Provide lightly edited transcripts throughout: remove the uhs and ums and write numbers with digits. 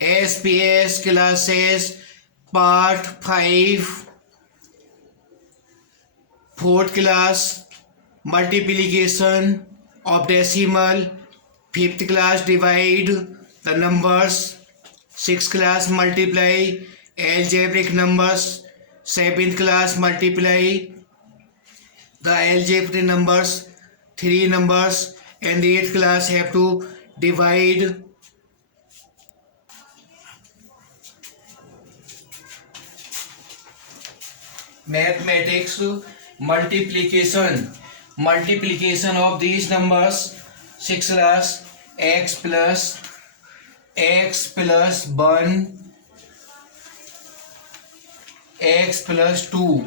SPS classes part 5 fourth class multiplication of decimal, fifth class divide the numbers, sixth class multiply algebraic numbers, seventh class multiply the algebraic numbers, three numbers, and the eighth class have to divide mathematics multiplication of these numbers. Sixth class x plus 1 x plus 2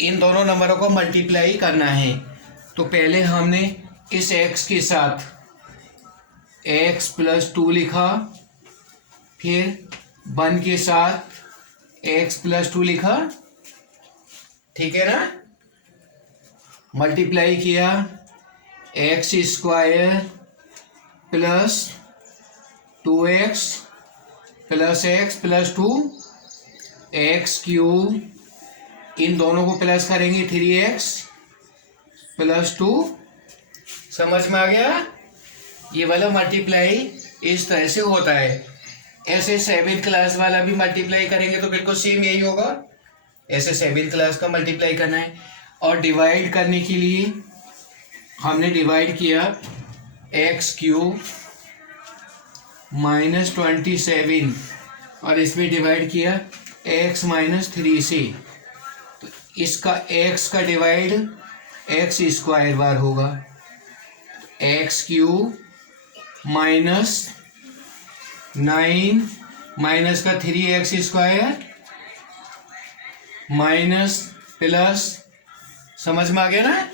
इन दोनों नंबरों को multiply करना है। तो पहले हमने इस x के साथ x plus 2 लिखा, फिर 1 के साथ x plus 2 लिखा, ठीक है ना। मल्टीप्लाई किया x square plus 2x plus x plus 2 x cube, इन दोनों को प्लस करेंगे 3x प्लस 2। समझ में आ गया। ये वाला मल्टीप्लाई इस तरह से होता है। ऐसे सेवेंथ क्लास वाला भी मल्टीप्लाई करेंगे तो बिल्कुल सेम यही होगा। ऐसे सेवेंथ क्लास का मल्टीप्लाई करना है। और डिवाइड करने के लिए हमने डिवाइड किया एक्स क्यूब माइनस 27 और इसमें डिवाइड किया x माइनस 3 से। तो इसका x का डिवाइड x स्क्वायर बार होगा। एक्स क्यूब माइनस 9 माइनस का 3x स्क्वायर माइनस प्लस, समझ में आ गया ना।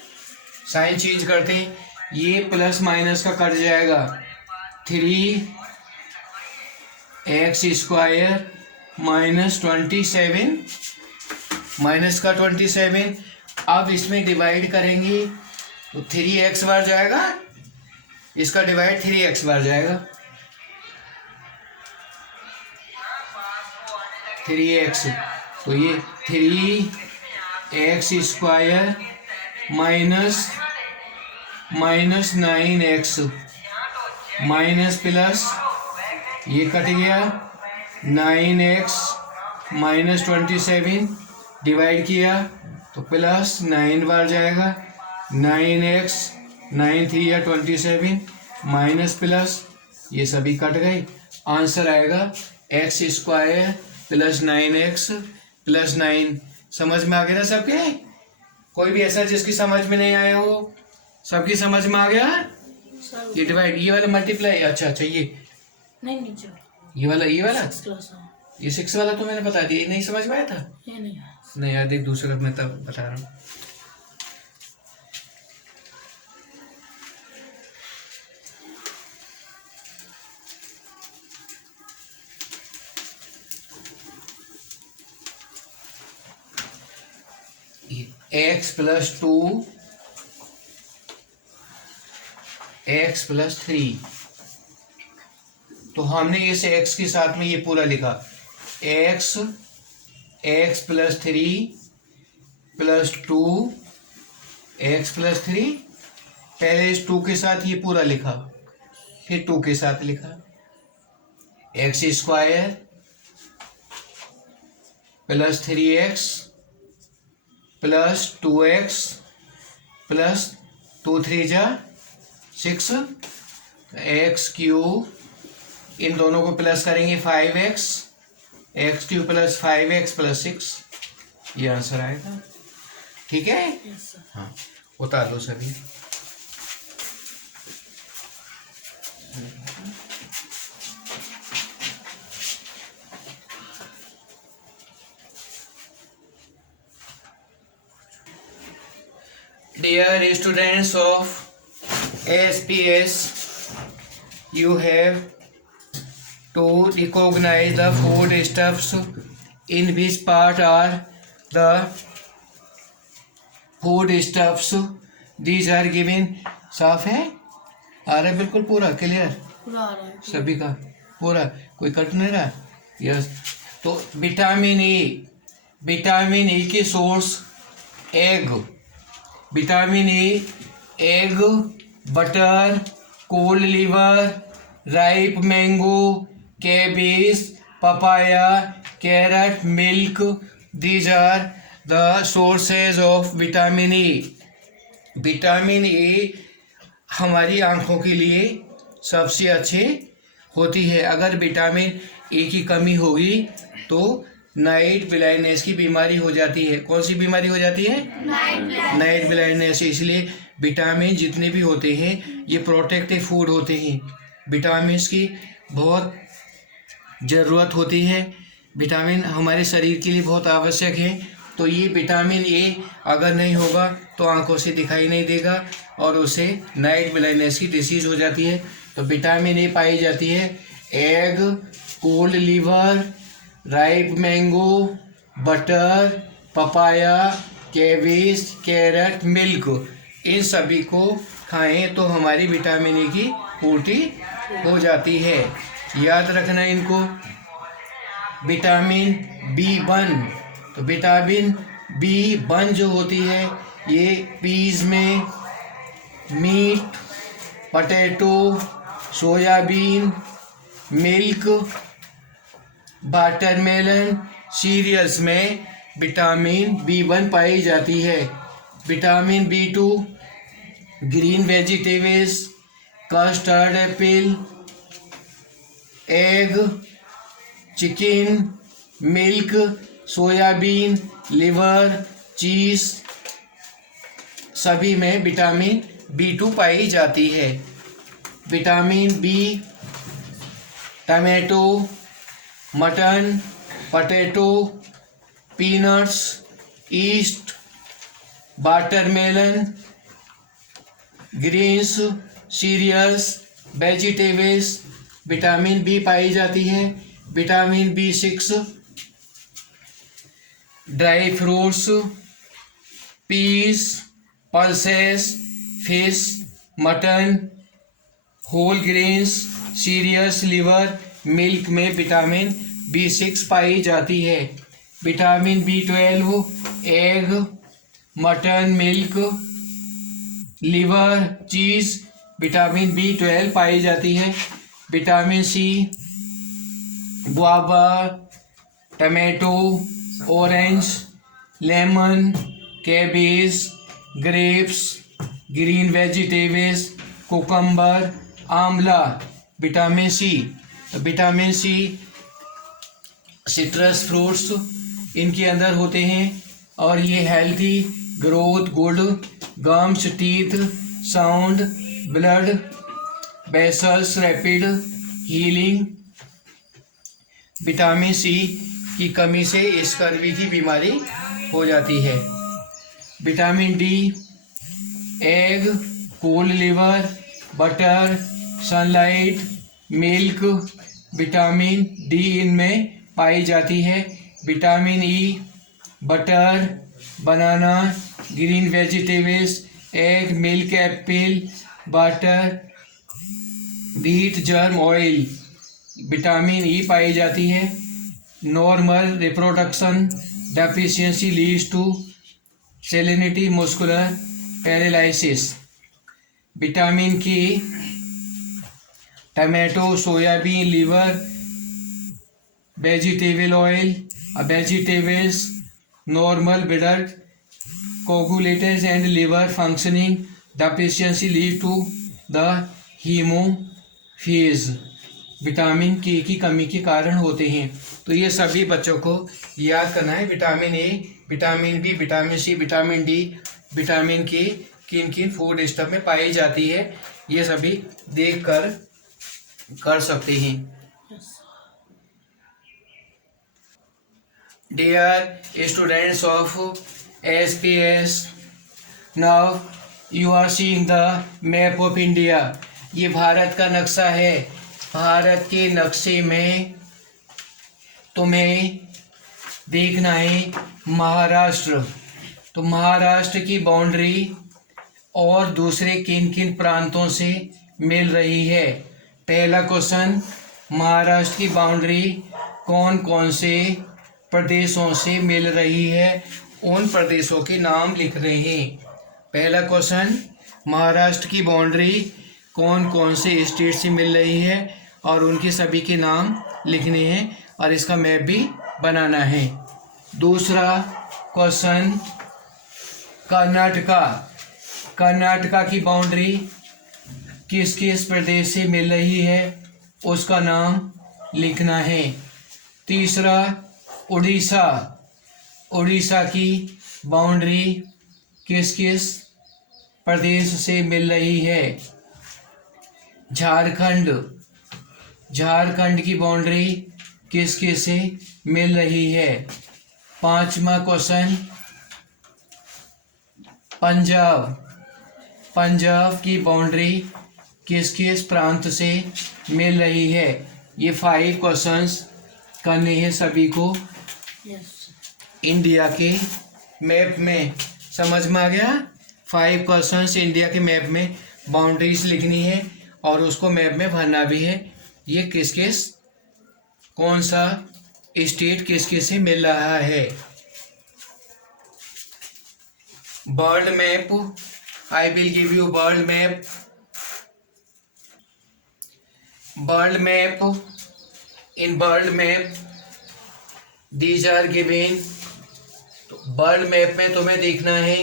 साइन चेंज करते हैं, ये प्लस माइनस का कट जाएगा 3x स्क्वायर माइनस 27 माइनस का 27। अब इसमें डिवाइड करेंगे तो 3x बार जाएगा, इसका डिवाइड 3x बार जाएगा। 3x, तो ये 3x square minus 9x minus plus, ये कट गया 9x माइनस 27 डिवाइड किया तो प्लस 9 बार जाएगा। 9x 9 3 या 27 माइनस प्लस, ये सभी कट गए। आंसर आएगा x square plus 9x plus 9। समझ में आ गया ना सबके। कोई भी ऐसा जिसकी समझ में नहीं आया हो, सबकी समझ में आ गया। ये डिवाइड, ये वाला मल्टीप्लाई, अच्छा ये नहीं ये वाला ये 6 वाला तो मैंने बता दिया। ये नहीं समझ में आया था। ये नहीं यार, देख दूसरा मैं तब बता रहा हूँ। x प्लस 2 x प्लस 3, तो हमने इस x के साथ में ये पूरा लिखा x plus 3 plus 2 x plus 3। पहले इस 2 के साथ ये पूरा लिखा, फिर 2 के साथ लिखा x square plus 3x plus 2x plus 2 3 जा 6 x क्यूब, इन दोनों को प्लस करेंगे 5x x cube plus 5x plus 6। ये आंसर आएगा। ठीक है। हाँ, उतार लो सभी। Dear students of SPS, you have to recognize the foodstuffs in which part are the foodstuffs. These are given. साफ है, आ रहा है बिल्कुल पूरा क्लियर। पूरा आ रहा है। सभी का पूरा, कोई कट नहीं रहा। यस, तो विटामिन ए की source egg, vitamin A egg, butter, cold liver, ripe mango, cabbage, papaya, carrot, milk. These are the sources of vitamin E. Vitamin A हमारी आंखों के लिए सबसे अच्छे होती है। अगर विटामिन ए की कमी होगी तो नाइट ब्लाइंडनेस की बीमारी हो जाती है। कौन सी बीमारी हो जाती है? Night blindness. इसलिए विटामिन जितने भी होते हैं ये प्रोटेक्टिव फूड होते हैं। विटामिन की बहुत ज़रूरत होती है, विटामिन हमारे शरीर के लिए बहुत आवश्यक है। तो ये विटामिन ए अगर नहीं होगा तो आंखों से दिखाई नहीं देगा और उसे नाइट ब्लाइंडनेस की डिसीज़ हो जाती है। तो विटामिन ए पाई जाती है egg, cold liver, ripe mango, butter, papaya, cabbage, carrot, milk. इन सभी को खाएं तो हमारी विटामिन ए की पूर्ति हो जाती है। याद रखना इनको। विटामिन B1, तो विटामिन B1 जो होती है ये पीज में, meat, potato, soybean, milk, watermelon, cereals में विटामिन B1 पाई जाती है। Vitamin B2 green vegetables, custard apple, egg, chicken, milk, soybean, liver, cheese, सभी में विटामिन B2 पाई जाती है। Vitamin B tomato, mutton, potato, peanuts, yeast, watermelon, greens, cereals, vegetables, vitamin B पाई जाती है। Vitamin B6 dry fruits, peas, pulses, fish, mutton, whole grains, cereals, liver, milk में vitamin B6 पाई जाती है। Vitamin B12 egg, mutton, milk, liver, cheese, vitamin B12 पाई जाती है। Vitamin C guava, tomato, orange, lemon, cabbage, grapes, green vegetables, cucumber, आंवला। Vitamin C, vitamin C citrus fruits इनके अंदर होते हैं और ये healthy growth, good gums, teeth, sound, blood vessels, rapid healing. Vitamin C की कमी से स्कर्वी की बीमारी हो जाती है। Vitamin D egg, cold liver, butter, sunlight, milk, vitamin D इनमें पाई जाती है। Vitamin E butter, banana, green vegetables, egg, milk, apple, water, wheat, germ, oil, vitamin E पाई जाती है। Normal reproduction deficiency leads to sterility, muscular paralysis. Vitamin K tomato, soybean, liver, vegetable oil, vegetables, normal blood coagulated and liver functioning deficiency lead to the hemophase। Vitamin K की कमी के कारण होते हैं। तो ये सभी बच्चों को याद करना है। Vitamin A, vitamin B, vitamin C, vitamin D, vitamin के किन किन फूड स्टफ में पाई जाती है ये सभी देख कर सकते हैं। Dear students of SPS, now you are seeing the map of India। ये भारत का नक्शा है। भारत के नक्शे में तुम्हें देखना है महाराष्ट्र। तो महाराष्ट्र की बाउंड्री और दूसरे किन किन प्रांतों से मिल रही है। पहला क्वेश्चन, महाराष्ट्र की बाउंड्री कौन कौन से प्रदेशों से मिल रही है, उन प्रदेशों के नाम लिख रहे हैं। पहला क्वेश्चन, महाराष्ट्र की बाउंड्री कौन कौन से स्टेट से मिल रही है और उनके सभी के नाम लिखने हैं और इसका मैप भी बनाना है। दूसरा क्वेश्चन, कर्नाटका की बाउंड्री किस किस प्रदेश से मिल रही है, उसका नाम लिखना है। तीसरा, उड़ीसा की बाउंड्री किस किस प्रदेश से मिल रही है। झारखंड की बाउंड्री किस किस से मिल रही है। पांचवा क्वेश्चन, पंजाब की बाउंड्री किस किस प्रांत से मिल रही है। ये 5 क्वेश्चंस करने हैं सभी को इंडिया के मैप में। समझ में आ गया? 5 क्वेश्चंस इंडिया के मैप में बाउंड्रीज लिखनी है और उसको मैप में भरना भी है। ये किस किस कौन सा स्टेट किस किस से मिल रहा है। World map, I will give you world map. In world map these are given। तो वर्ल्ड मैप में तुम्हें देखना है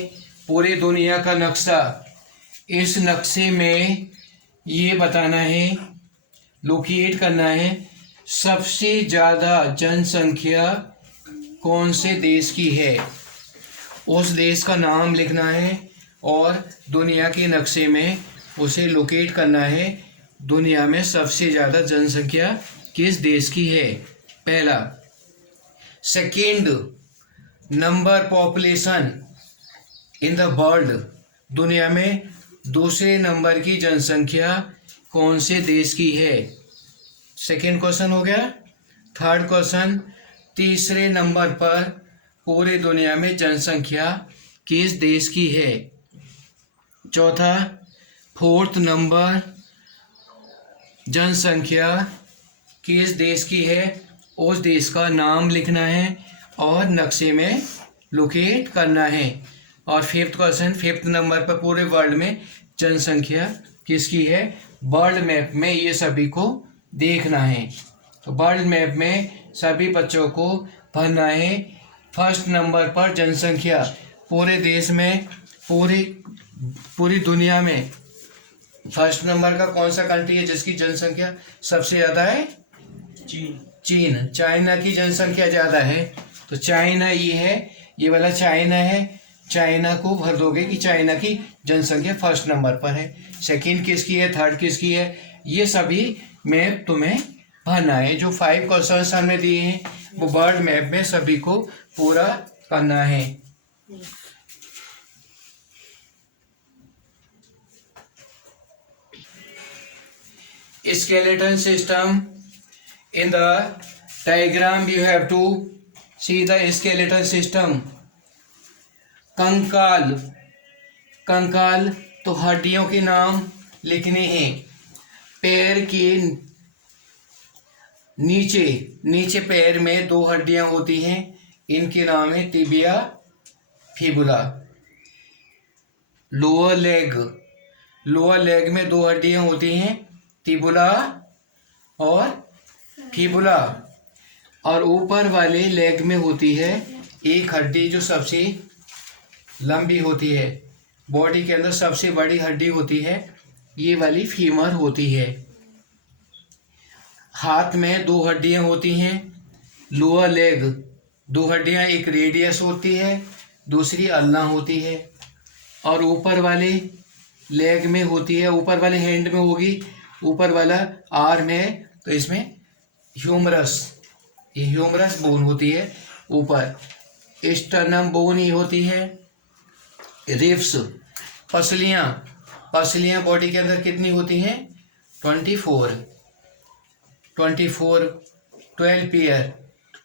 पूरी दुनिया का नक्शा। इस नक्शे में ये बताना है, लोकेट करना है सबसे ज़्यादा जनसंख्या कौन से देश की है, उस देश का नाम लिखना है और दुनिया के नक्शे में उसे लोकेट करना है। दुनिया में सबसे ज़्यादा जनसंख्या किस देश की है, पहला। Second number population in the world, दुनिया में दूसरे नंबर की जनसंख्या कौन से देश की है। सेकेंड क्वेश्चन हो गया। थर्ड क्वेश्चन, तीसरे नंबर पर पूरे दुनिया में जनसंख्या किस देश की है। चौथा, फोर्थ नंबर जनसंख्या किस देश की है, उस देश का नाम लिखना है और नक्शे में लोकेट करना है। और फिफ्थ क्वेश्चन, फिफ्थ नंबर पर पूरे वर्ल्ड में जनसंख्या किसकी है, वर्ल्ड मैप में ये सभी को देखना है। तो वर्ल्ड मैप में सभी बच्चों को भरना है। फर्स्ट नंबर पर जनसंख्या पूरे देश में, पूरी दुनिया में फर्स्ट नंबर का कौन सा कंट्री है जिसकी जनसंख्या सबसे ज़्यादा है? चीन। चाइना की जनसंख्या ज़्यादा है, तो चाइना ये है, ये वाला चाइना है। चाइना को भर दोगे कि चाइना की जनसंख्या फर्स्ट नंबर पर है। सेकंड किसकी है, थर्ड किसकी है, ये सभी मैप तुम्हें भरना है। जो 5 क्वेश्चन हमने दिए हैं वो वर्ल्ड मैप में सभी को पूरा करना है। Skeleton system, in the diagram you have to see the skeleton system। कंकाल तो हड्डियों के नाम लिखने हैं। पैर के नीचे पैर में 2 हड्डियां होती हैं, इनके नाम है टिबिया, फिबुला। लोअर लेग में 2 हड्डियां होती हैं, टिबुला और फिबुला। और ऊपर वाले लेग में होती है एक हड्डी जो सबसे लंबी होती है, बॉडी के अंदर सबसे बड़ी हड्डी होती है, ये वाली फीमर होती है। हाथ में 2 हड्डियां होती हैं, लोअर लेग 2 हड्डियां, एक रेडियस होती है, दूसरी अल्ना होती है। और ऊपर वाले लेग में होती है, ऊपर वाले हैंड में होगी, ऊपर वाला आर्म है, तो इसमें ह्यूमरस बोन होती है ऊपर। स्टर्नम बोन ही होती है। रिब्स, पसलियाँ बॉडी के अंदर कितनी होती हैं? 24 12 पेयर।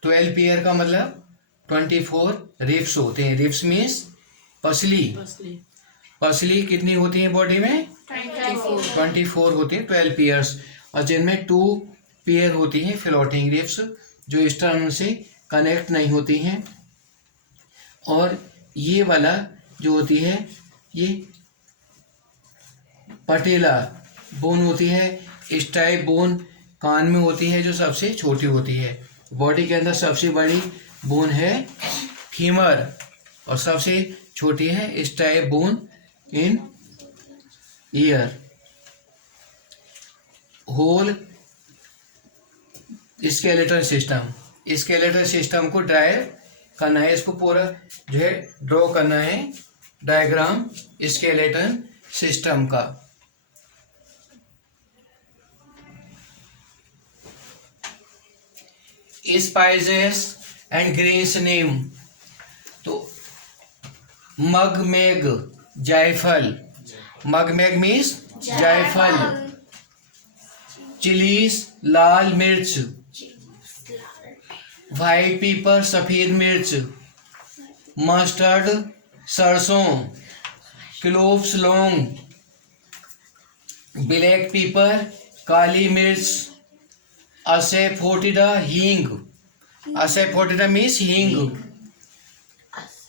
12 पेयर का मतलब 24 रिब्स होते हैं। रिब्स मीन्स पसली कितनी होती है बॉडी में? 24 होती है, 12 पेयर्स। और जिनमें 2 पेयर होती हैं फ्लोटिंग रिब्स जो स्टर्न से कनेक्ट नहीं होती हैं। और ये वाला जो होती है ये पटेला बोन होती है। इस टाइप बोन कान में होती है जो सबसे छोटी होती है। बॉडी के अंदर सबसे बड़ी बोन है फीमर और सबसे छोटी है इस टाइप बोन इन ईयर। होल स्केलेटल सिस्टम को ड्राइव करना है, इसको पूरा जो है ड्रॉ करना है डायग्राम स्केलेटल सिस्टम का। स्पाइसेस एंड ग्रेन्स नेम, तो मगमेग जायफल, मगमेग मीन्स जायफल। चिलीज लाल मिर्च, व्हाइट पेपर सफेद मिर्च, मस्टर्ड सरसों, क्लोव्स लौंग, ब्लैक पेपर काली मिर्च, असेफोटिडा हींग, असेफोटिडा मीन्स हींग,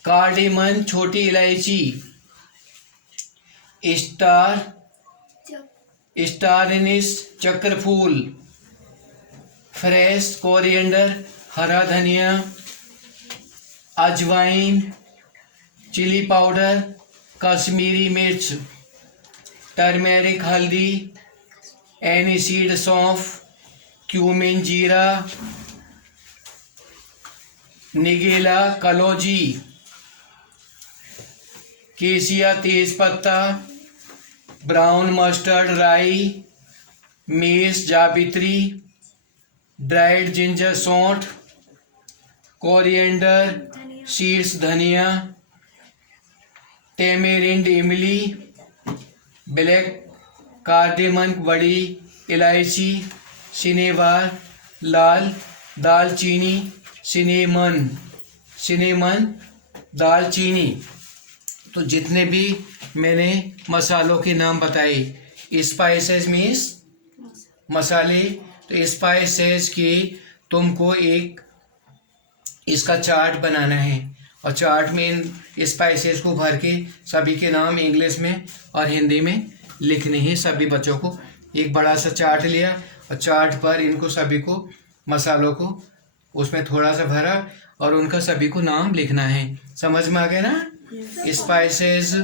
कार्डेमन छोटी इलायची, स्टार एनिस चक्रफूल, फ्रेश कोरिएंडर हरा धनिया, अजवाइन, चिली पाउडर कश्मीरी मिर्च, टर्मेरिक हल्दी, एनीसीड सौंफ, क्यूमिन जीरा, निगेला कलौजी, केसिया तेजपत्ता, ब्राउन मस्टर्ड राई, मेस जावित्री, ड्राइड जिंजर सौंठ, कोरिएंडर सीड्स धनिया, टेमेरिंड इमली, ब्लैक कार्डेमन बड़ी इलायची, सिनेबार लाल दालचीनी, सिनेमन दालचीनी। तो जितने भी मैंने मसालों के नाम बताए, स्पाइसेस मीन्स मसाले, तो स्पाइसेस की तुमको एक इसका चार्ट बनाना है और चार्ट में इन स्पाइसेस को भर के सभी के नाम इंग्लिश में और हिंदी में लिखने हैं। सभी बच्चों को एक बड़ा सा चार्ट लिया और चार्ट पर इनको सभी को मसालों को उसमें थोड़ा सा भरा और उनका सभी को नाम लिखना है। समझ में आ गया ना? स्पाइसेस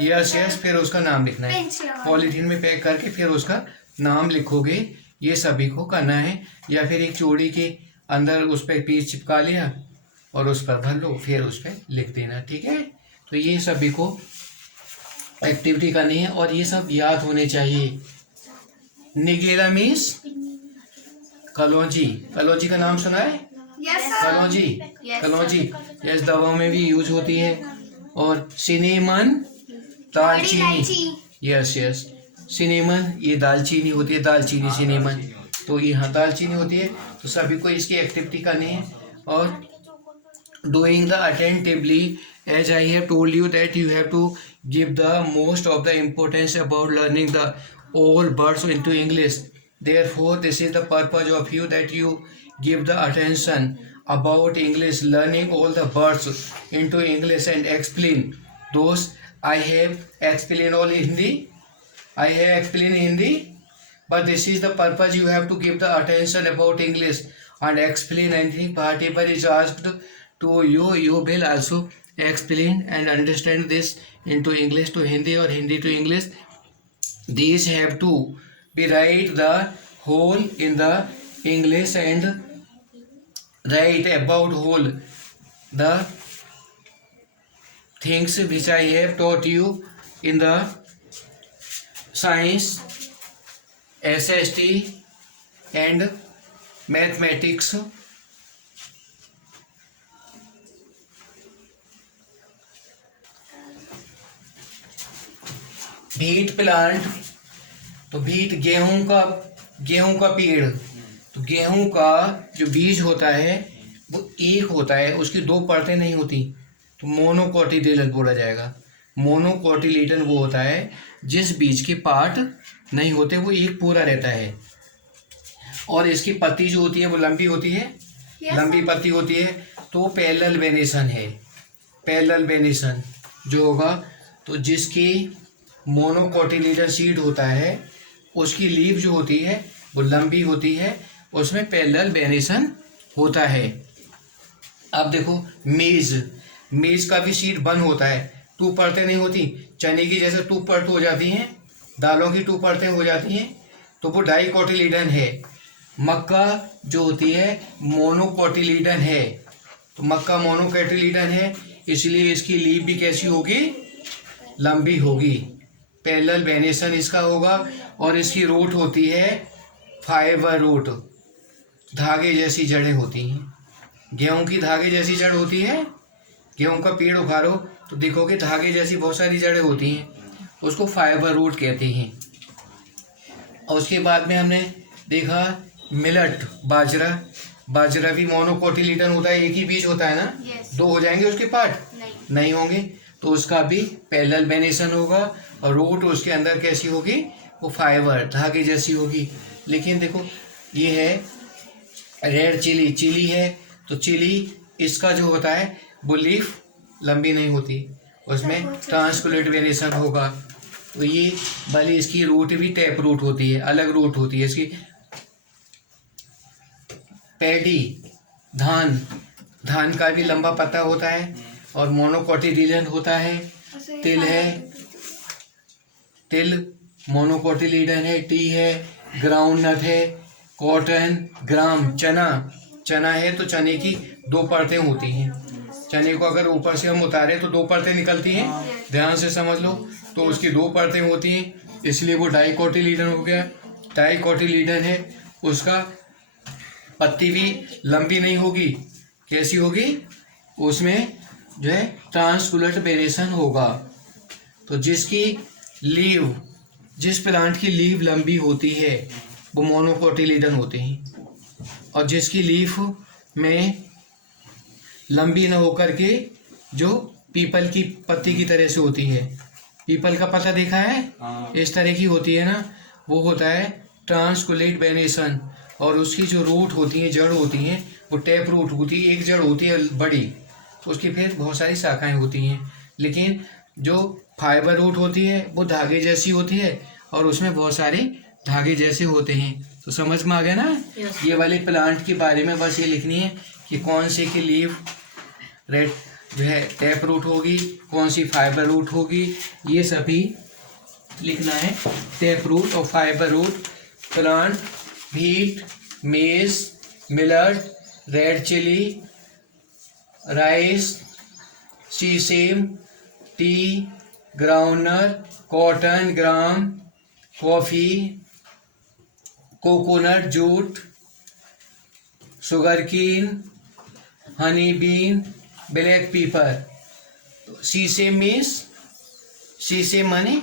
यस, फिर उसका नाम लिखना है। पॉलीथीन में पैक करके फिर उसका नाम लिखोगे। ये सभी को करना है। या फिर एक चूड़ी के अंदर उस पर पीस चिपका लिया और उस पर भर लो, फिर उस पर लिख देना। ठीक है? तो ये सभी को एक्टिविटी करनी है और ये सब याद होने चाहिए। निगेला मीन्स कलौंजी। कलौंजी का नाम सुना है? कलौंजी यस, दवाओं में भी यूज होती है। और सिनेमन दालचीनी, यस सिनेमन ये दालचीनी होती है, दालचीनी सिनेमन। तो यहाँ दालचीनी होती है। तो सभी को इसकी एक्टिविटी करनी है। और doing the attentively, as I have told you that you have to give the most of the importance about learning the all words into English. Therefore, this is the purpose of you, that you give the attention about English, learning all the words into English and explain those. I have explained all Hindi. I have explained Hindi, but this is the purpose. You have to give the attention about English and explain anything whatever is asked to you. You will also explain and understand this into English to Hindi or Hindi to English. These have to be write the whole in the English and write about whole the things which I have taught you in the science, SST and mathematics. Wheat plant, तो wheat गेहूं का पेड़। तो गेहूं का जो बीज होता है वो एक होता है, उसकी दो परतें नहीं होती, तो मोनोकोटिलेडन बोला जाएगा। मोनोकोटिलेडन वो होता है जिस बीज के पार्ट नहीं होते, वो एक पूरा रहता है। और इसकी पत्ती जो होती है वो लंबी होती है, लंबी पत्ती होती है, तो पैरेलल वेनेशन है। पैरेलल वेनेशन जो होगा, तो जिसकी मोनोकोटिलीडन सीड होता है उसकी लीफ जो होती है वो लंबी होती है, उसमें पैरेलल वेनेशन होता है। अब देखो मेज का भी सीड बंद होता है, 2 परतें नहीं होती, चने की जैसे 2 परत हो जाती हैं, दालों की 2 परतें हो जाती हैं, तो वो डाइकोटिलीडन है। मक्का जो होती है मोनोकोटिलीडन है, तो मक्का मोनोकोटिलीडन है, इसलिए इसकी लीफ भी कैसी होगी, लंबी होगी। पैरेलल वेनेशन इसका होगा। और इसकी रूट होती है फाइबर रूट, धागे जैसी जड़ें होती हैं। गेहूं की धागे जैसी जड़ होती है, गेहूं का पेड़ उखाड़ो तो देखोगे धागे जैसी बहुत सारी जड़ें होती हैं, उसको फाइबर रूट कहते हैं। और उसके बाद में हमने देखा मिलट, बाजरा भी मोनोकोटिलीडन होता है, एक ही बीज होता है ना। दो हो जाएंगे उसके पार्ट, नहीं होंगे, तो उसका भी पैरेलल वेनेशन होगा। और रूट उसके अंदर कैसी होगी, वो फाइबर धागे जैसी होगी। लेकिन देखो ये है रेड चिली है, तो चिली इसका जो होता है वो लीफ लंबी नहीं होती, उसमें ट्रांसकुलेट वेरिएशन होगा। तो ये भले इसकी रूट भी टैप रूट होती है, अलग रूट होती है इसकी। पैडी धान का भी लंबा पत्ता होता है और मोनोकोटिलीडन होता है। तिल मोनोकोटिलीडन है। टी है, ग्राउंड नट है, कॉटन, ग्राम, चना है तो चने की 2 परतें होती हैं। चने को अगर ऊपर से हम उतारें तो 2 परतें निकलती हैं, ध्यान से समझ लो। तो उसकी 2 परतें होती हैं, इसलिए वो डाइकोटिलीडन हो गया। डाइकोटिलीडन है, उसका पत्ती भी लंबी नहीं होगी, कैसी होगी, उसमें जो है ट्रांसकुलेट वेरिएशन होगा। तो जिस प्लांट की लीफ लंबी होती है वो मोनोकोटिलीडन होते हैं, और जिसकी लीफ में लंबी न होकर के जो पीपल की पत्ती की तरह से होती है, पीपल का पत्ता देखा है, इस तरह की होती है ना, वो होता है ट्रांसकुलेट वेरिएशन। और उसकी जो रूट होती है, जड़ होती हैं, वो टैप रूट होती है। एक जड़ होती है बड़ी, उसकी फिर बहुत सारी शाखाएं होती हैं। लेकिन जो फाइबर रूट होती है वो धागे जैसी होती है, और उसमें बहुत सारे धागे जैसे होते हैं। तो समझ में आ गया ना। ये वाले प्लांट के बारे में बस ये लिखनी है कि कौन से की लीफ रेड जो है टैप रूट होगी, कौन सी फाइबर रूट होगी, ये सभी लिखना है। टैप रूट और fibre root plant, wheat, maize, millet, red chilli, rice, sesame, tea, groundnut, cotton, gram, coffee, coconut, jute, sugarcane, honey bean, black pepper. तो सीसेम मीन्स, सीसेम माने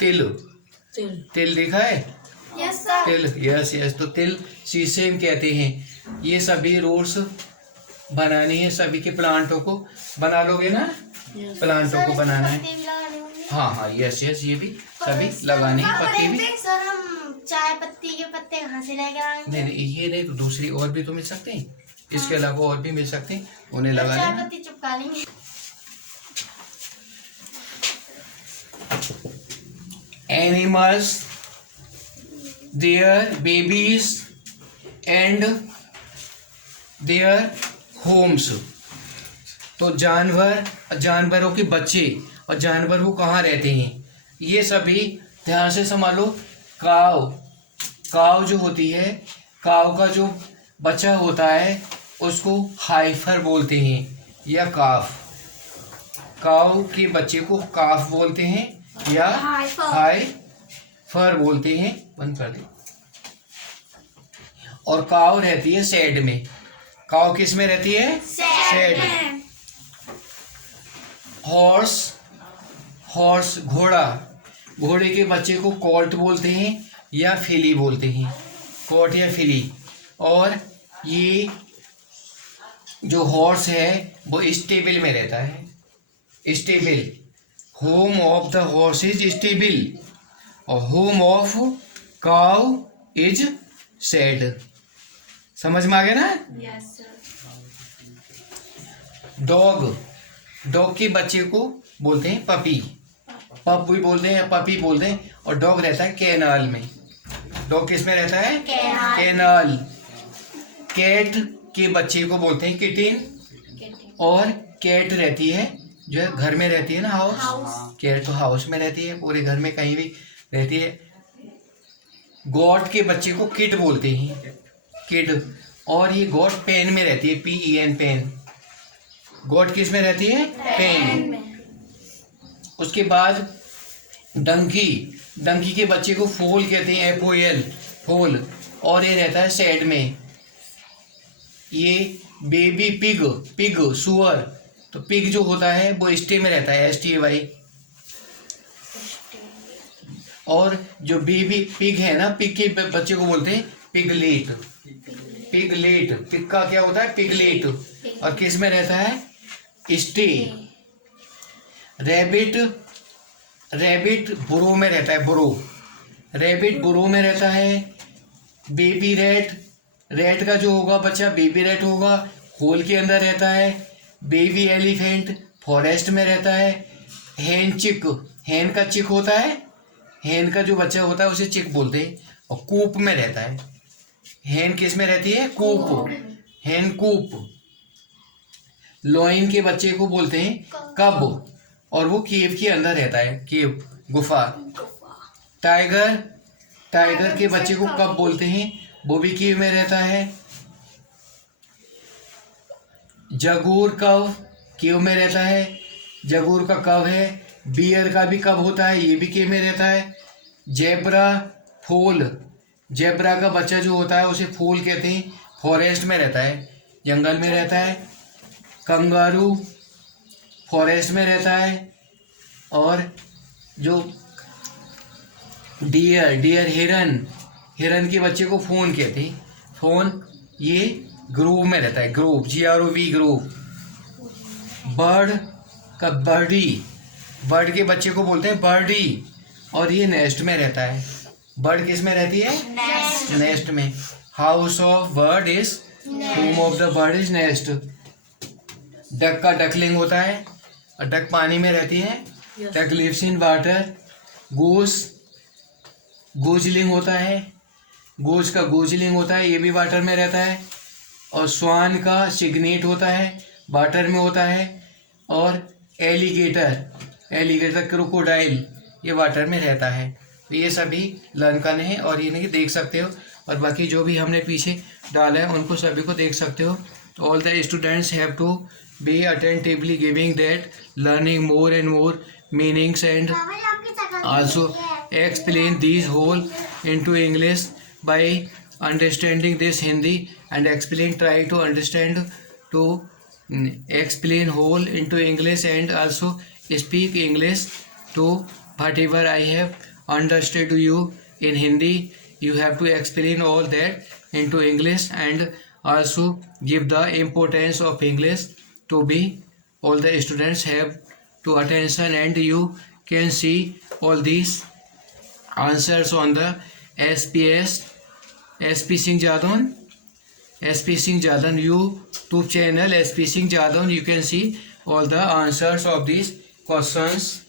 तिल देखा है, तिल, यस। तो तिल सीसेम कहते हैं। ये सभी रूट्स बनानी है, सभी के प्लांटों को बना लोगे ना, प्लांटों को बनाना है। हाँ, यस, ये भी सभी लगाने की पत्ती भी। सर हम चाय पत्ती के पत्ते कहाँ से लेकर आएंगे? नहीं, ये नहीं, तो दूसरी और भी तो मिल सकते हैं, इसके अलावा और भी मिल सकते हैं, उन्हें लगा चाय पत्ती चिपका लेंगे। Animals, their babies and their homes। तो जानवरों के बच्चे और जानवर वो कहाँ रहते हैं, ये सभी ध्यान से संभालो। काव जो होती है, काव का जो बच्चा होता है उसको हाइफर बोलते हैं, या काफ। काव के बच्चे को काफ बोलते हैं या हाइफर बोलते हैं। बंद कर दे। और काव रहती है शेड में। काव किस में रहती है, शेड। हॉर्स घोड़े के बच्चे को कॉल्ट बोलते हैं या फिली बोलते हैं, कॉट या फिली। और ये जो हॉर्स है वो स्टेबल में रहता है, stable. Home of the horse is stable. और home of cow is shed. समझ में आ गया ना। Yes sir. डॉग, डॉग के बच्चे को बोलते हैं पपी, पप भी बोलते हैं, पपी बोलते हैं। और डॉग रहता है कैनाल में। डॉग किस में रहता है? कैनाल। कैट के बच्चे को बोलते हैं किटिन। और कैट रहती है जो है घर में रहती है ना, हाउस। कैट तो हाउस में रहती है, पूरे घर में कहीं भी रहती है। गॉट के बच्चे को किड बोलते हैं, किड। और ये गॉट पेन में रहती है, PEN, पेन। गॉट किस में रहती है? पेन। उसके बाद डंकी, डंकी के बच्चे को फोल कहते हैं, FOL, फोल। और ये रहता है सैड में। ये बेबी पिग, पिग सुअर। तो पिग जो होता है वो स्टे में रहता है, STAY। और जो बेबी पिग है ना, पिग के बच्चे को बोलते हैं पिगलेट। पिगलेट, पिग का क्या होता है? पिगलेट। और किस में रहता है? स्टे। रैबिट, रैबिट बुरो में रहता है, बुरो। रैबिट बुरो में रहता है। बेबी रैट, रैट का जो होगा बच्चा बेबी रैट होगा, होल के अंदर रहता है। बेबी एलिफेंट फॉरेस्ट में रहता है। हैन चिक, हैन का चिक होता है, हैन का जो बच्चा होता है उसे चिक बोलते हैं। और कूप में रहता है। हैन किस में रहती है? कूप, हैन कूप। लॉइन के बच्चे को बोलते हैं कब, और वो केव के अंदर रहता है, केव, गुफा। टाइगर, टाइगर के बच्चे को कब बोलते हैं? वो भी केव में रहता है। जगूर कव केव में रहता है, जगूर का कव है। बियर का भी कब होता है, ये भी केव में रहता है। जेब्रा फोल, जेब्रा का बच्चा जो होता है उसे फोल कहते हैं, फॉरेस्ट में रहता है, जंगल में रहता है। कंगारू फॉरेस्ट में रहता है। और जो डियर, डियर हिरन, हिरन के बच्चे को फोन कहते हैं, फोन। ये ग्रोव में रहता है, ग्रोव, GROV, ग्रोव। बर्ड का बर्डी, बर्ड के बच्चे को बोलते हैं बर्डी। और ये नेस्ट में रहता है। बर्ड किस में रहती है? नेस्ट, नेस्ट में। House of bird is, home of the bird is nest. Duck का डकलिंग होता है, और डक पानी में रहती है, डक लिव्स इन वाटर। गोस, गोजलिंग होता है, गोज का गोजलिंग होता है, ये भी वाटर में रहता है। और स्वान का सिग्नेट होता है, वाटर में होता है। और एलिगेटर, एलिगेटर क्रोकोडाइल, ये वाटर में रहता है। तो ये सभी लर्न करने हैं, और ये नहीं देख सकते हो। और बाकी जो भी हमने पीछे डाला है उनको सभी को देख सकते हो। तो all the students have to be attentively giving that, learning more and more meanings and also explain these whole into English by understanding this Hindi and explain, try to understand to explain whole into English and also speak English to whatever I have understood you in Hindi. You have to explain all that into English and also give the importance of English to be all the students have to attention, and you can see all these answers on the SP Singh Jadon, SP Singh Jadon YouTube channel, SP Singh Jadon. You can see all the answers of these questions.